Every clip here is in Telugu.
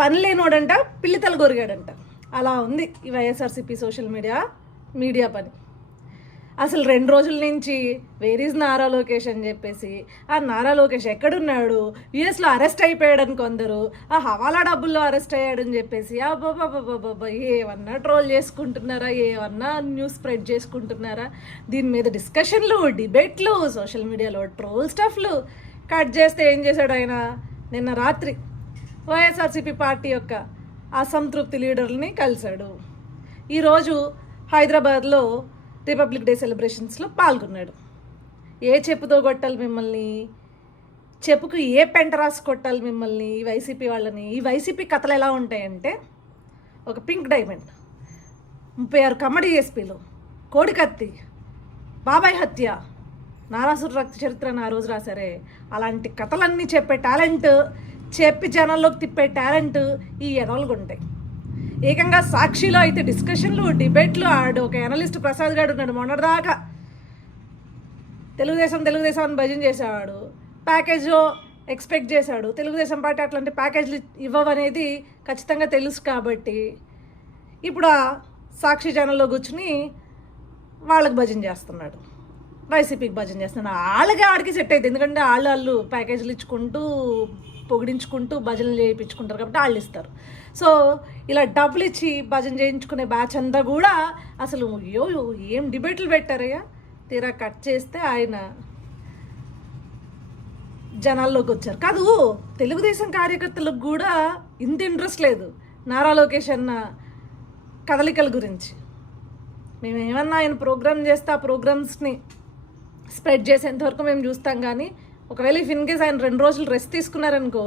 పని లేనోడంట పిల్లితలు కొరిగాడంట అలా ఉంది ఈ వైఎస్ఆర్సీపీ సోషల్ మీడియా మీడియా పని అసలు రెండు రోజుల నుంచి వేర్ ఈజ్ నారా లోకేష్ అని చెప్పేసి ఆ నారా లోకేష్ ఎక్కడున్నాడు యుఎస్లో అరెస్ట్ అయిపోయాడని కొందరు ఆ హవాలా డబ్బుల్లో అరెస్ట్ అయ్యాడని చెప్పేసి అబ్బాబాబాబాబా ఏమన్నా ట్రోల్ చేసుకుంటున్నారా ఏమన్నా న్యూస్ స్ప్రెడ్ చేసుకుంటున్నారా దీని మీద డిస్కషన్లు డిబేట్లు సోషల్ మీడియాలో ట్రోల్ స్టఫ్లు కట్ చేస్తే ఏం చేశాడు ఆయన నిన్న రాత్రి వైఎస్ఆర్సీపీ పార్టీ యొక్క అసంతృప్తి లీడర్ని కలిశాడు ఈరోజు హైదరాబాద్లో రిపబ్లిక్ డే సెలబ్రేషన్స్లో పాల్గొన్నాడు ఏ చెప్పుతో కొట్టాలి మిమ్మల్ని చెప్పుకు ఏ పెంట రాసి కొట్టాలి మిమ్మల్ని ఈ వైసీపీ వాళ్ళని ఈ వైసీపీ కథలు ఎలా ఉంటాయంటే ఒక పింక్ డైమండ్ ముప్పై ఆరు కమ్మడి ఎస్పీలు కోడికత్తి బాబాయ్ హత్య నారాసుర రక్త చరిత్ర ఆ రోజు రాశారే అలాంటి కథలన్నీ చెప్పే టాలెంట్ చెప్పి జనాల్లోకి తిప్పే టాలెంట్ ఈ ఎనోళ్ళకు ఉంటాయి ఏకంగా సాక్షిలో అయితే డిస్కషన్లు డిబేట్లు ఆడు ఒక ఎనలిస్ట్ ప్రసాద్ గారు ఉన్నాడు దాకా తెలుగుదేశం తెలుగుదేశం అని భజన చేసేవాడు ప్యాకేజ్ ఎక్స్పెక్ట్ చేశాడు తెలుగుదేశం పార్టీ అట్లాంటి ప్యాకేజ్లు ఇవ్వవనేది ఖచ్చితంగా తెలుసు కాబట్టి ఇప్పుడు సాక్షి ఛానల్లో కూర్చుని వాళ్ళకి భజన చేస్తున్నాడు వైసీపీకి భజన చేస్తున్నాను వాళ్ళకి ఆడికి సెట్ అవుతుంది ఎందుకంటే వాళ్ళు వాళ్ళు ప్యాకేజీలు ఇచ్చుకుంటూ పొగిడించుకుంటూ భజనలు చేయించుకుంటారు కాబట్టి వాళ్ళు ఇస్తారు సో ఇలా డబ్బులు ఇచ్చి భజన చేయించుకునే బ్యాచ్ అంతా కూడా అసలు అయ్యో ఏం డిబేట్లు పెట్టారయ్యా తీరా కట్ చేస్తే ఆయన జనాల్లోకి వచ్చారు కాదు తెలుగుదేశం కార్యకర్తలకు కూడా ఇంత ఇంట్రెస్ట్ లేదు నారా లోకేష్ అన్న కదలికల గురించి మేము ఏమన్నా ఆయన ప్రోగ్రామ్ చేస్తే ఆ ప్రోగ్రామ్స్ని స్ప్రెడ్ చేసేంతవరకు మేము చూస్తాం కానీ ఒకవేళ ఈ ఫిన్కేస్ ఆయన రెండు రోజులు రెస్ట్ తీసుకున్నారనుకో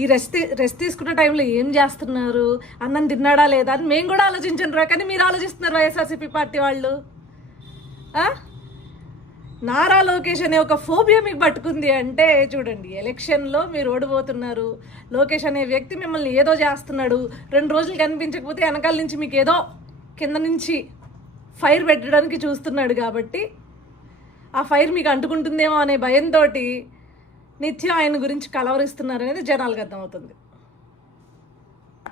ఈ రెస్ట్ రెస్ట్ తీసుకున్న టైంలో ఏం చేస్తున్నారు అన్నం తిన్నాడా లేదా అని మేము కూడా ఆలోచించండి రా కానీ మీరు ఆలోచిస్తున్నారు వైఎస్ఆర్సీపీ పార్టీ వాళ్ళు నారా లోకేష్ అనే ఒక ఫోబియా మీకు పట్టుకుంది అంటే చూడండి ఎలక్షన్లో మీరు ఓడిపోతున్నారు లోకేష్ అనే వ్యక్తి మిమ్మల్ని ఏదో చేస్తున్నాడు రెండు రోజులు కనిపించకపోతే వెనకాల నుంచి మీకు ఏదో కింద నుంచి ఫైర్ పెట్టడానికి చూస్తున్నాడు కాబట్టి ఆ ఫైర్ మీకు అంటుకుంటుందేమో అనే భయంతో నిత్యం ఆయన గురించి కలవరిస్తున్నారు అనేది జనాలకు అర్థమవుతుంది